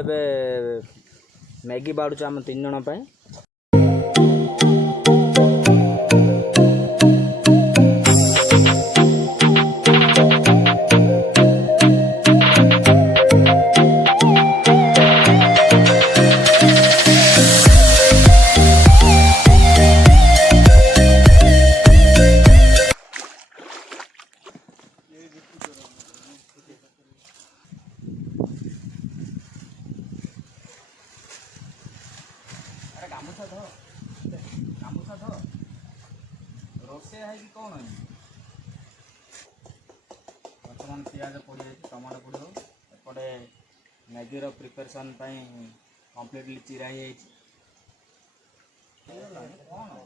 ଏବେ ମ୍ୟାଗି ବାଡ଼ୁଛୁ ଆମ 3 ଜଣ ପାଇଁ। ଗାମୁଛା ଧ ରୋଷେଇ ହେଇକି କ'ଣ ବର୍ତ୍ତମାନ ପିଆଜ ପଡ଼ିଯାଇଛି, ଟମାଟୋ ପଡ଼ିବ। ଏପଟେ ମ୍ୟାଗିର ପ୍ରିପାରେସନ୍ ପାଇଁ କମ୍ପ୍ଲିଟଲି ଚିରା ହେଇଯାଇଛି। କ'ଣ ଆଉ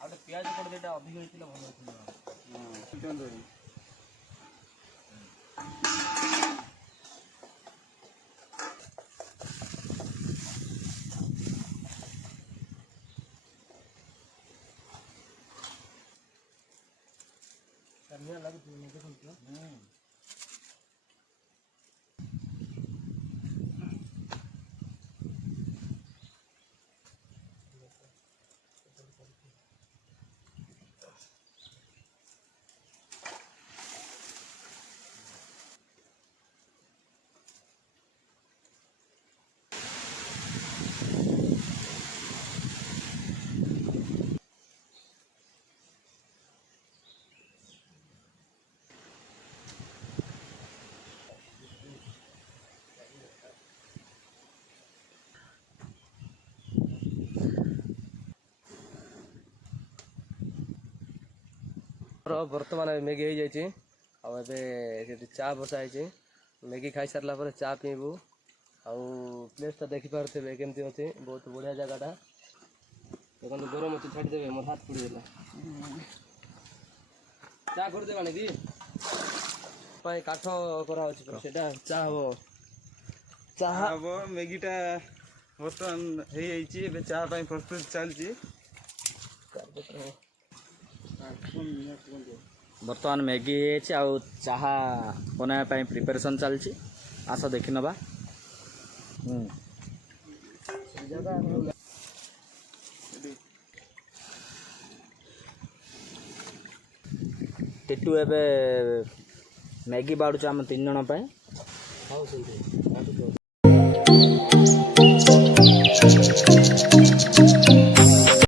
ଗୋଟେ ପିଆଜ ପଡ଼ି ଦୁଇଟା ଅଧିକ ହେଇଥିଲେ ଭଲ ହେଇଥିଲା। ବର୍ତ୍ତମାନ ମ୍ୟାଗି ହେଇଯାଇଛି ଆଉ ଏବେ ସେଠି ଚା ବସା ହେଇଛି। ମ୍ୟାଗି ଖାଇସାରିଲା ପରେ ଚା ପିଇବୁ। ଆଉ ପ୍ଲେସ୍ଟା ଦେଖିପାରୁଥିବେ କେମିତି ଅଛି, ବହୁତ ବଢ଼ିଆ ଜାଗାଟା। ଦେଖନ୍ତୁ ଗରମ ଅଛି, ଛାଡ଼ିଦେବେ, ମୋର ହାତ ପଡ଼ିଗଲା। ଚା କରିଦେବା କି ପାଇଁ କାଠ କରାହେଉଛି, ସେଇଟା ଚା ହବ। ଚାହା ହବ। ମ୍ୟାଗିଟା ବର୍ତ୍ତମାନ ହେଇଯାଇଛି, ଏବେ ଚା ପାଇଁ ପ୍ରସ୍ତୁତ ଚାଲିଛି। ବର୍ତ୍ତମାନ ମ୍ୟାଗି ହେଇଯାଇଛି ଆଉ ଚାହା ବନାଇବା ପାଇଁ ପ୍ରିପାରେସନ୍ ଚାଲିଛି। ଆସ ଦେଖି ନେବା। ଟିଟୁ ଏବେ ମ୍ୟାଗି ବାଡ଼ୁଛୁ ଆମ 3 ଜଣ ପାଇଁ। ହଉ ସେମିତି